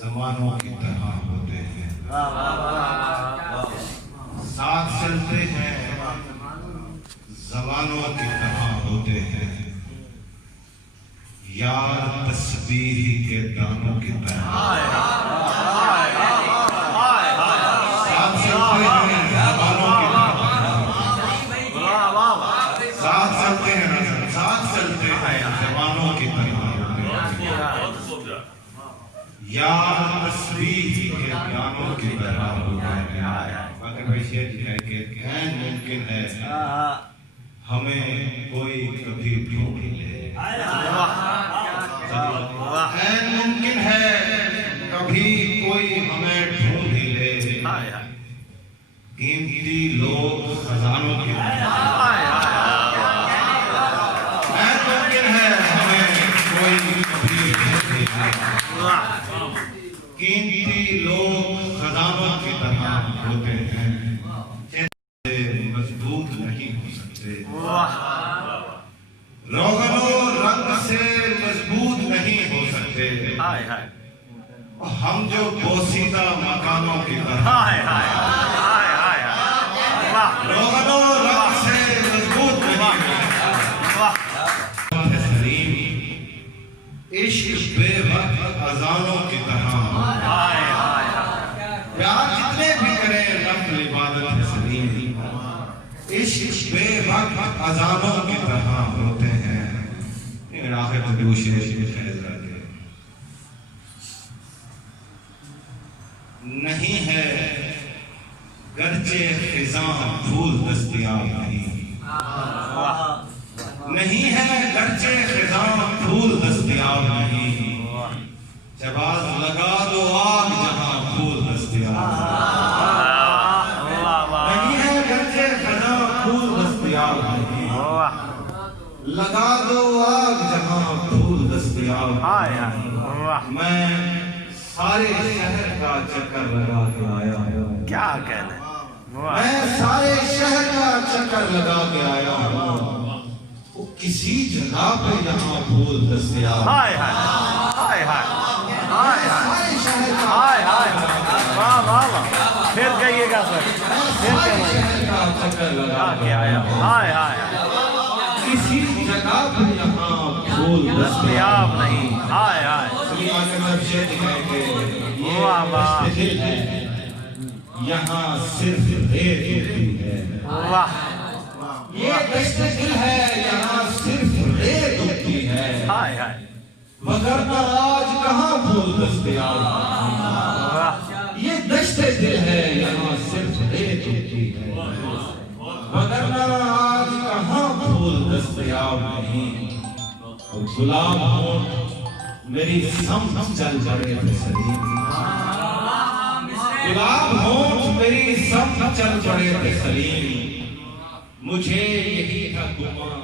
जमानों की तरह होते हैं, साथ चलते हैं जमानों की तरह होते हैं, यार तस्बीह के दानों की तरह साथ चलते हैं जमानों की तरह, साथ चलते हैं जमानों की तरह होते हैं, यार तस्बीह के दानों की तरह होते हैं। अगर वैसे कि मुमकिन है हमें कोई कभी ढूंढ ले, मुमकिन है कभी कोई हमें ढूंढ ले, कीमती लोग खजानों की मुमकिन है हमें कोई कभी ढूंढ ले, कीमती लोग खजानों की तरह होते हैं, मजबूत नहीं हो सकते, रोगनो रंग से मजबूत नहीं हो सकते, हम जो पोसीदा मकानों की तरह रोगनो रंग से मजबूत नहीं हो सकते, इश्क बेवक्त अजानों की तरह, प्यार जितने भी करें नफ्ल इबादत है सलीम, इश्क बेवक्त अजानों की तरह होते हैं। आखिर में नहीं है गर्चे खिज़ां फूल दस्तयाब नहीं है गर्चे खिज़ां फूल दस्तयाब नहीं, जवाब लगा दो आग जहां फूल दस्तयाब नहीं है, गर्चे खिज़ां फूल दस्तयाब नहीं, लगा दो आग जहां फूल दस्तयाब नहीं। मैं सारे शहर का चक्कर लगा के आया हूं, क्या कहना, मैं सारे शहर का चक्कर लगा के आया हूं, वो किसी जगह पे यहाँ फूल दस्तयाब हाय हाय हाय हाय हाय सारे शहर का हाय हाय, वाह वाह वाह, फिर कहिएगा सर, फिर शहर का चक्कर लगा के आया हूं, हाय हाय, किसी जगह पे यहाँ फूल दस्तयाब नहीं, हाय हाय, वाह वाह, यहाँ सिर्फ रेत होती है, वाह, ये दश्त दिल है यहाँ सिर्फ रेत होती है, हाय हाय, वगरना आज कहाँ फूल दस्तयाब, ये दश्त दिल है यहाँ सिर्फ रेत होती है, वगरना आज कहाँ फूल दस्तयाब नहीं, और गुलाब होंठ मेरी सम चल पड़े थे सलीम, गुलाब होंठ मेरी सम चल पड़े थे सलीम, मुझे यही था गुमान